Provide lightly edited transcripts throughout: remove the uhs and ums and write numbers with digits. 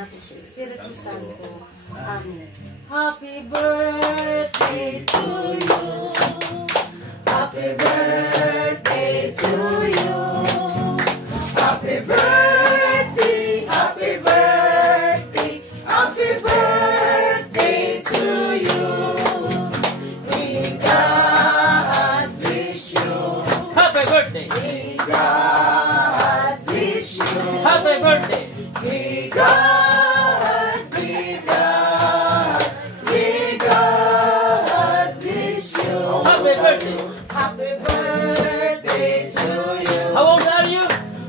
natin sa Espiritu Santo. Amen. Happy birthday to you. Happy birthday to you. Happy birthday, happy birthday, happy birthday to you. May God bless you. Happy birthday. May God bless you. Happy birthday. May God, may God, may God bless you. Happy birthday. Happy birthday to you. How old are you?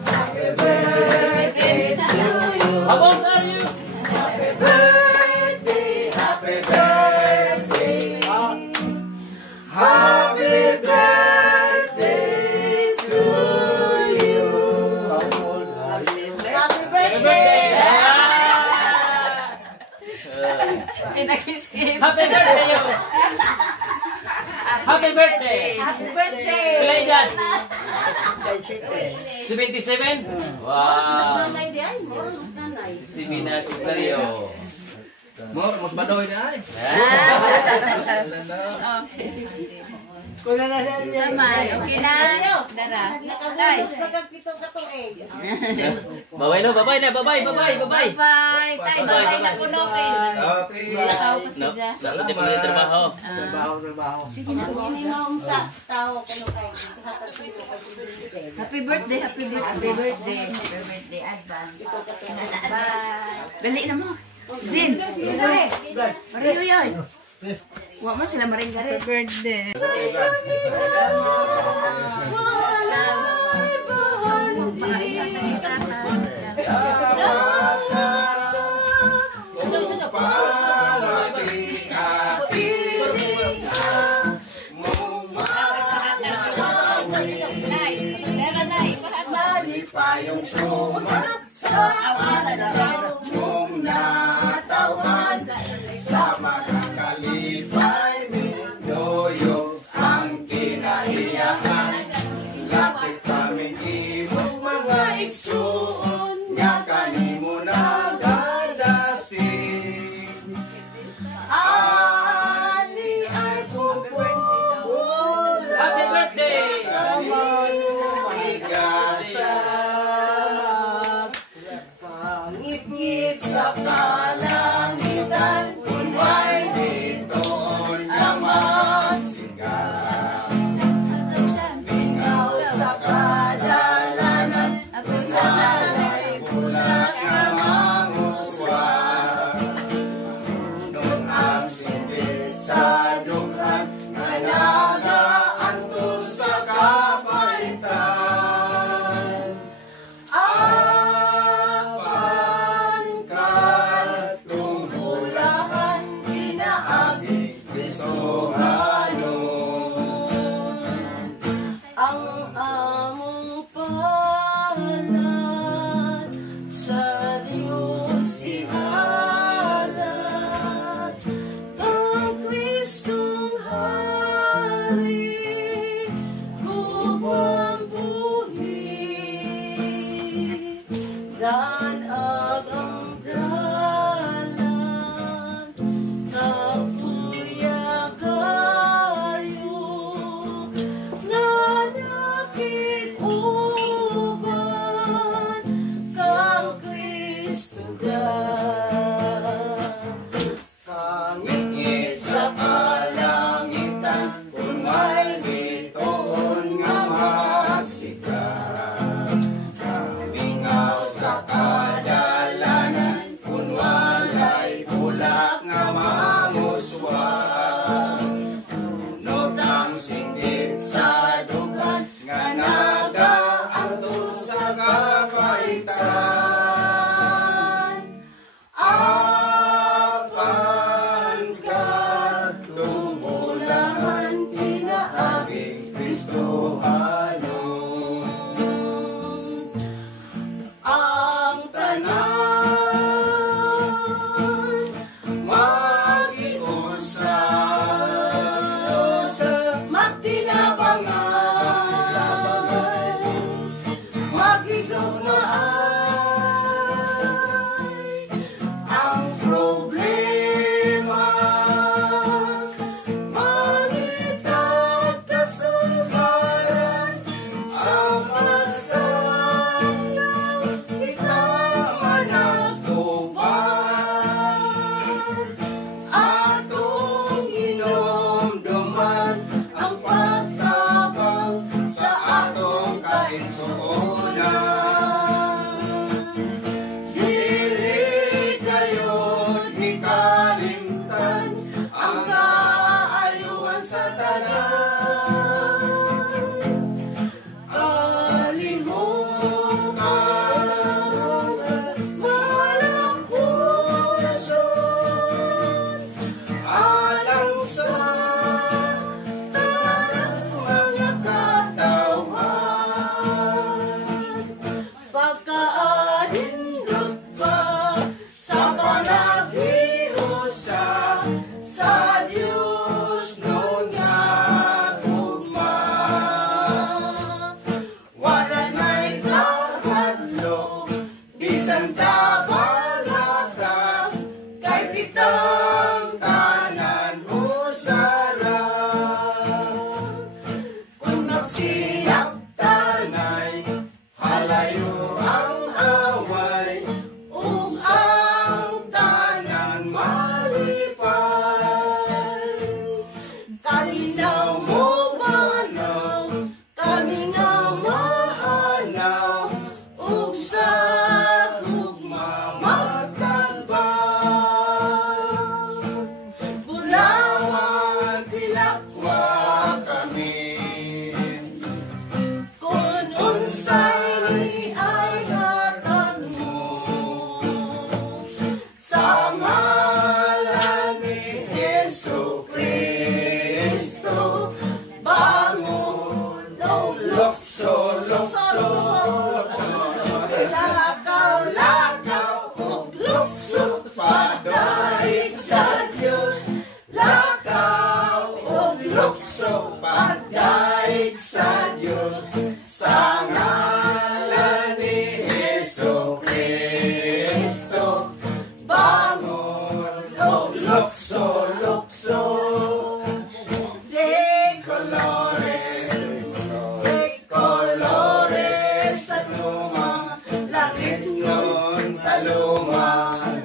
Happy birthday to you. How old are you? Happy birthday, happy birthday. Happy birthday to you. Happy birthday. Happy birthday you. Happy birthday. Happy birthday. Kailan edad? 77? Wow. Nanay di ay, mo, nanay. Si Mina Superior. Mas badoy na ay. Saman, okay na. Dara. Nakabulos na kagpitong katuig. Babay no, babay na, babay, babay, babay. Bye. Tay, bye na puno kay. Okay. Tao ko No, siya. salamat sa trabaho. Sige na. Ininong sa tao kuno kay hatag sino kay bibigay. Happy birthday, happy birthday. Happy birthday. Happy birthday advance. Bye. Dali na mo. Jin. Mariyo yan. Wa mo sila maring gari. Happy birthday. Payong sumat sa araw mong natawan sa mga kalipay mindoyo ang kinahiyahan lapit kami imong mga igsuon nga kanimo nagadasin ani ay pupul Happy birthday. Ngit-ngit sa kalangitan, kung may ditoon na magsigaw. Ikaw sa kadalanan, kung sana'y bulat na manguswag. Nung ang sindit sa dukhan, managaan to sa kapaitan. Apan kadto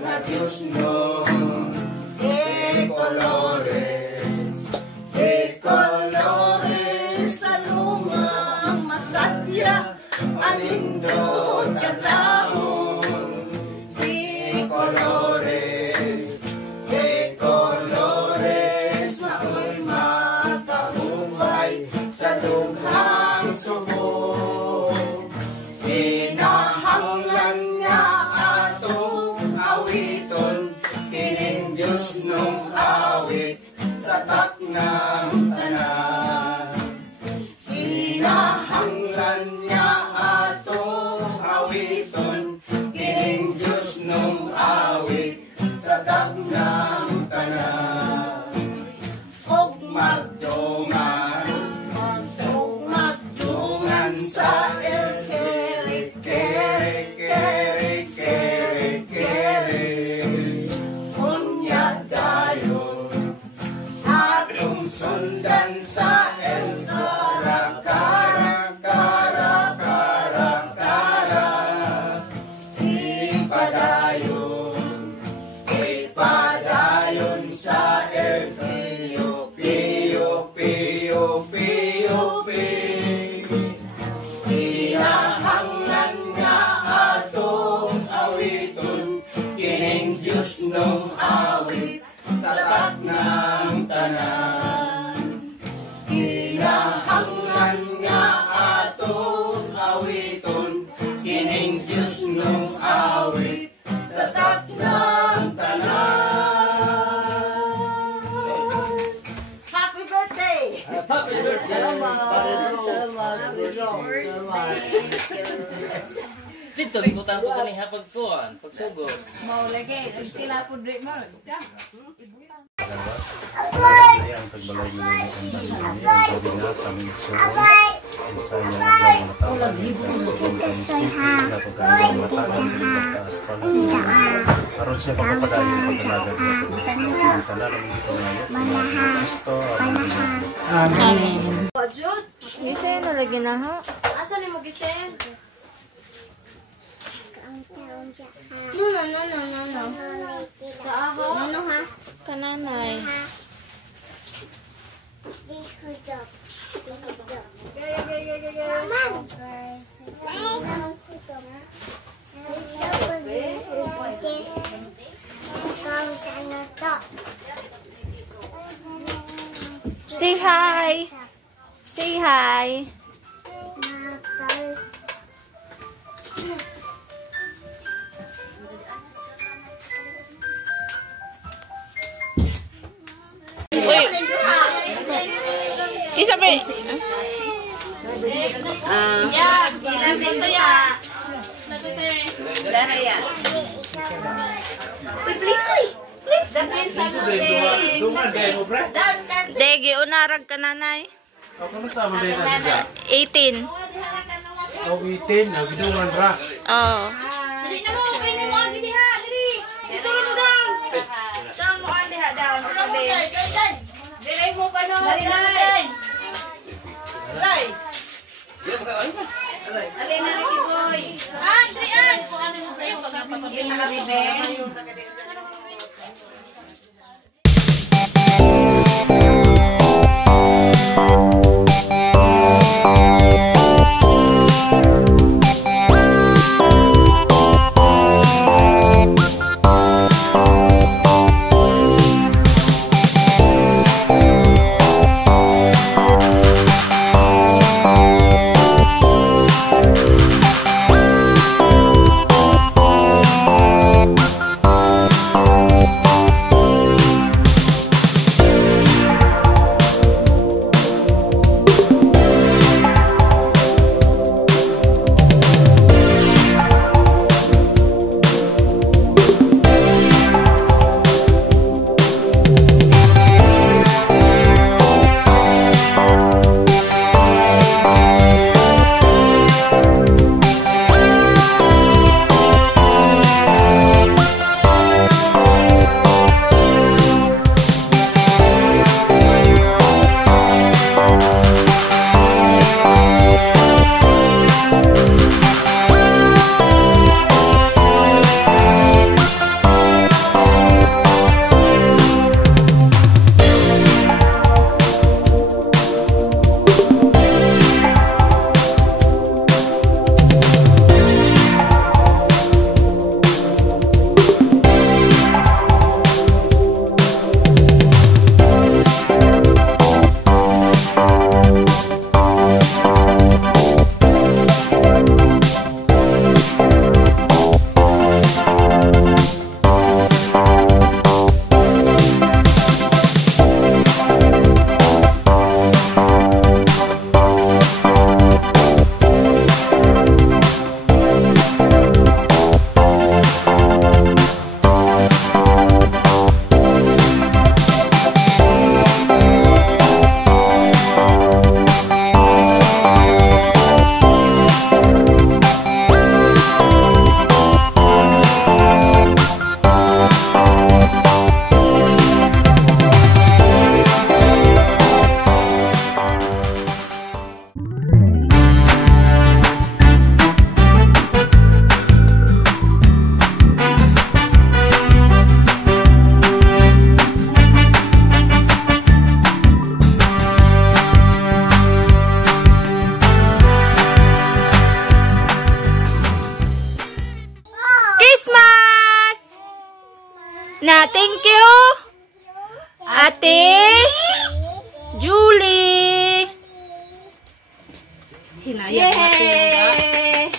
na Diyos nun. De colores sa lumang masadya, alindot ang taon. De colores, mao'y makahumbay sa lughang subo. Kinahanglan nga atong awiton, kining Diyos nung awit sa taknang tanan. Kinahanglan nga atong awiton, kining Diyos nung awit sa taknang tanan. Og magdungan sa el kere unya dayon atong sundan sa el kara ipadayon sa el pio kinahanglan nga atong awiton, kining Diyos nung awit sa taknang tanan. Kinahanglan nga atong awiton, kining Diyos nung awit sa taknang tanan. Happy birthday! Happy birthday! Dito, ikutan ko galing hapagkuhan. Pagsugod. Mau lagi, sila po drink mo. Ay, ang tagbalay mo ng ang dami ang na sa mga suon. Ang sayang ang mga tao na na pagkakas matagal ng pagkakas pala. Aron siya papapadayon ng pagkalagat niya. Ang tanan ng dito ngayon. Kristo, Amen. Gising na lagi na ho. Asa ni mo gising? No. Sa aho? Ano ha? Kananay. Say hi. Say hi. Isabi. Ya, dito ya. Dara ya. Dapat sa Degi unarag kananay. Ako sa mga na 18. O itin, nagdungan ra. Oh. Dili na mo, kaya mo agi diha, dili. Dito mo daw. Daw mo agi diha daw, sabi. Dili mo pa no. Dali na natin! Alay! Alin na lagi boy. Adrian, ko ano mo pre, pagpapapil na kami be. Na, thank you. Ate Julie. Hinayang natin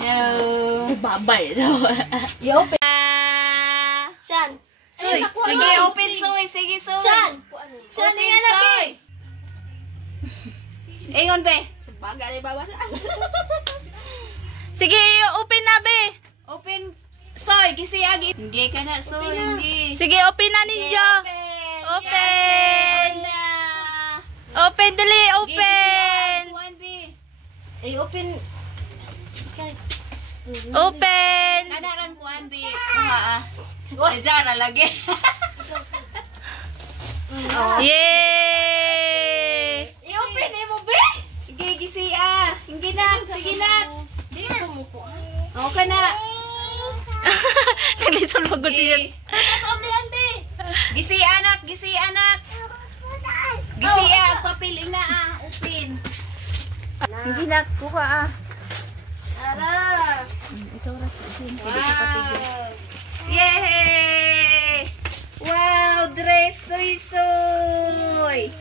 yung babay daw. I-open. Shan. Soy, sige, open soy. Sige, soy. Shan. Shan, nga na, be. Ingon, be. Bagay, baba. Sige, open na, be. Open. Soy, gisiyagi. Hindi ka na, soy. Hindi. Sige, open na ninyo. Open. Na. Open, dali, open. Open. Open. Kanaran kuan, be. Kuha, Ay, Zara, lagi. Yay! I-open, mo, be. Sige, gisiya. Hindi na, sige na. Okay na. Naglisod pagod siya. Gisi anak, gisi anak. Gisi papil ina open. Hindi na kuha Yay! Wow, dress soy soy.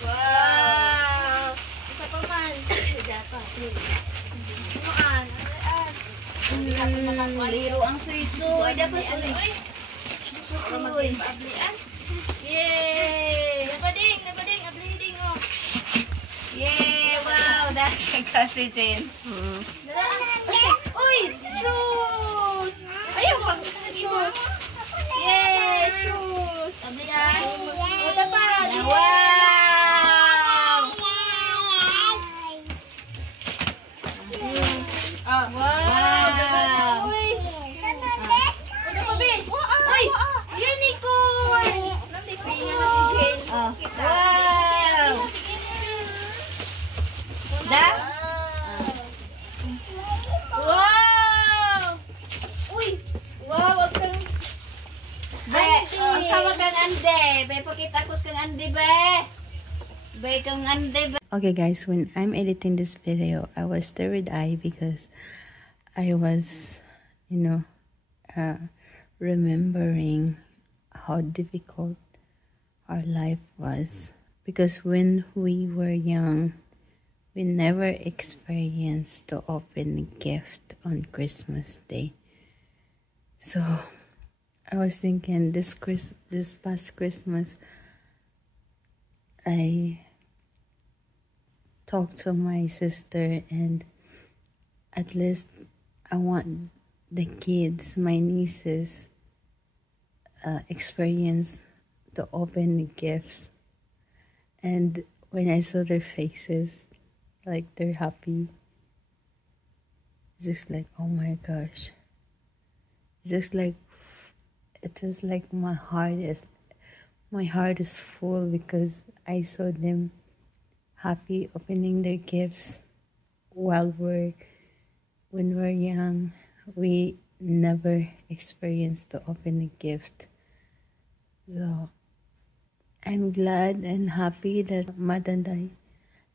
Wow. Isa pa man. Liro ang soy-soy. Dapat soy. Soy. Yay! Nabading, abling oh. Yay! Wow! Dahil kasi Jen. Uy! Shoes! Ayaw mag-shoes! Yay! Shoes! Ablihan! O, dapat! Wow! Wow! Uy! Unicorn! Wow! Da? Wow! Uy! Wow! Wag kang... Be! Ang sama kang ande! Be, pakita ko kang ande, be! Be, kang ande, be! Okay guys, when I'm editing this video, I was teary-eyed because I was, remembering how difficult our life was. Because when we were young, we never experienced to open a gift on Christmas Day. So I was thinking this past Christmas, I talked to my sister, and at least I want the kids, my nieces, experience to open the gifts. And when I saw their faces, like they're happy, it's just like, oh my gosh, it's just like, it was like my heart is full because I saw them happy opening their gifts. When we're young, we never experienced to open a gift. So I'm glad and happy that Mother and I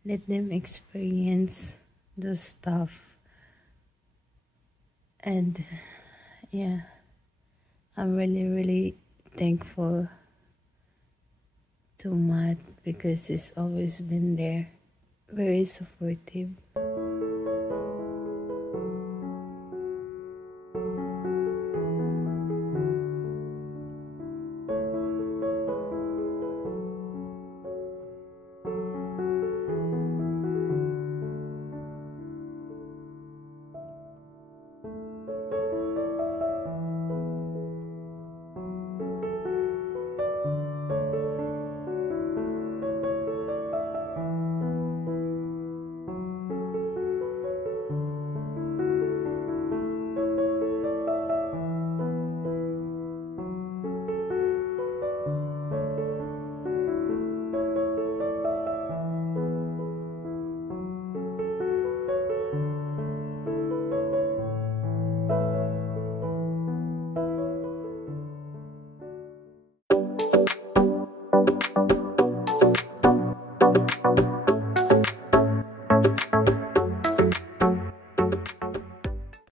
let them experience those stuff. And yeah, I'm really thankful to Matt because he's always been there, very supportive.